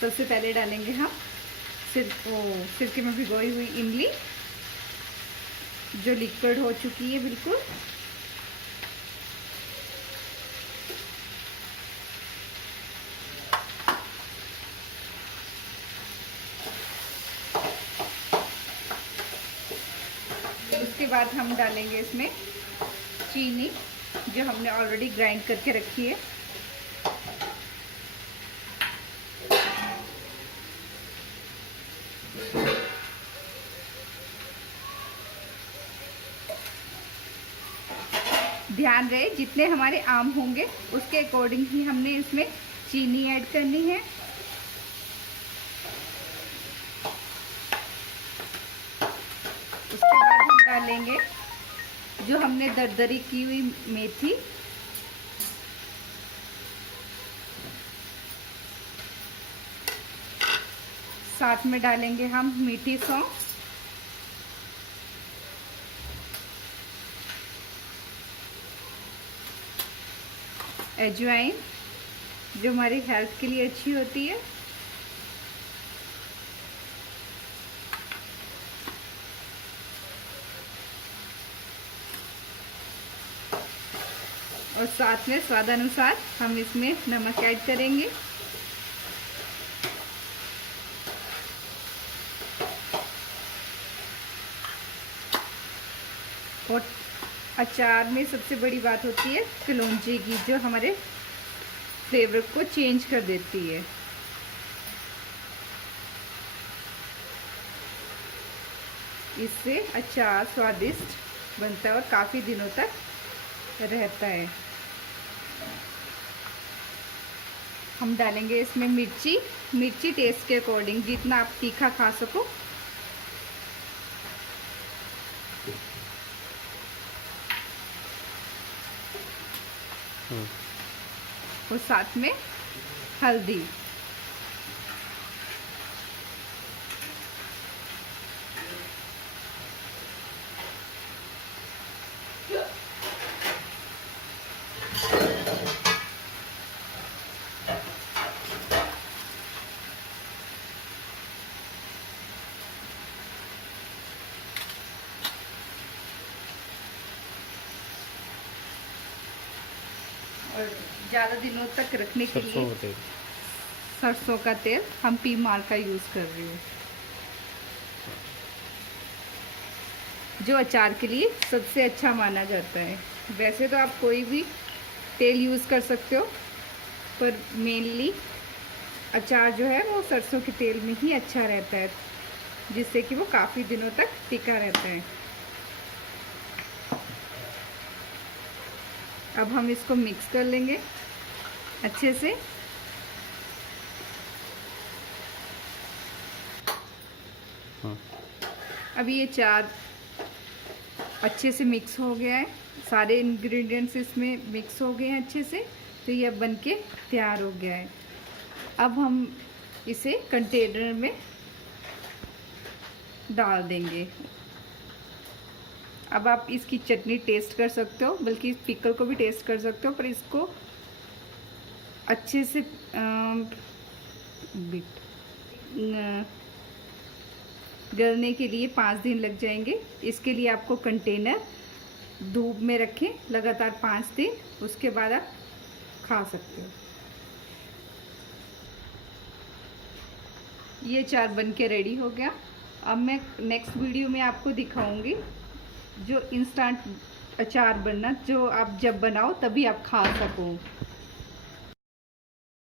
सबसे पहले डालेंगे हम सिरके में भिगोई हुई इमली, जो लिक्विड हो चुकी है बिल्कुल। उसके बाद हम डालेंगे इसमें चीनी, जो हमने ऑलरेडी ग्राइंड करके रखी है। ध्यान रहे जितने हमारे आम होंगे उसके अकॉर्डिंग ही हमने इसमें चीनी ऐड करनी है। उसके बाद हम डालेंगे जो हमने दरदरी की हुई मेथी, साथ में डालेंगे हम मीठी सौंफ, अजवाइन जो हमारी हेल्थ के लिए अच्छी होती है, और साथ में स्वादानुसार हम इसमें नमक ऐड करेंगे। और अचार में सबसे बड़ी बात होती है कलौंजी की, जो हमारे फ्लेवर को चेंज कर देती है। इससे अचार स्वादिष्ट बनता है और काफ़ी दिनों तक रहता है। हम डालेंगे इसमें मिर्ची टेस्ट के अकॉर्डिंग, जितना आप तीखा खा सको। और साथ में हल्दी। और ज़्यादा दिनों तक रखने के लिए सरसों का तेल हम पीमार का यूज़ कर रही हूँ, जो अचार के लिए सबसे अच्छा माना जाता है। वैसे तो आप कोई भी तेल यूज़ कर सकते हो, पर मेनली अचार जो है वो सरसों के तेल में ही अच्छा रहता है, जिससे कि वो काफ़ी दिनों तक टिका रहता है। अब हम इसको मिक्स कर लेंगे अच्छे से। अब ये अचार अच्छे से मिक्स हो गया है, सारे इंग्रेडिएंट्स इसमें मिक्स हो गए हैं अच्छे से, तो ये बन के तैयार हो गया है। अब हम इसे कंटेनर में डाल देंगे। अब आप इसकी चटनी टेस्ट कर सकते हो, बल्कि इस पिकल को भी टेस्ट कर सकते हो, पर इसको अच्छे से गलने के लिए 5 दिन लग जाएंगे। इसके लिए आपको कंटेनर धूप में रखें लगातार 5 दिन, उसके बाद आप खा सकते हो। ये अचार बन के रेडी हो गया। अब मैं नेक्स्ट वीडियो में आपको दिखाऊंगी जो इंस्टेंट अचार बनना, जो आप जब बनाओ तभी आप खा सको।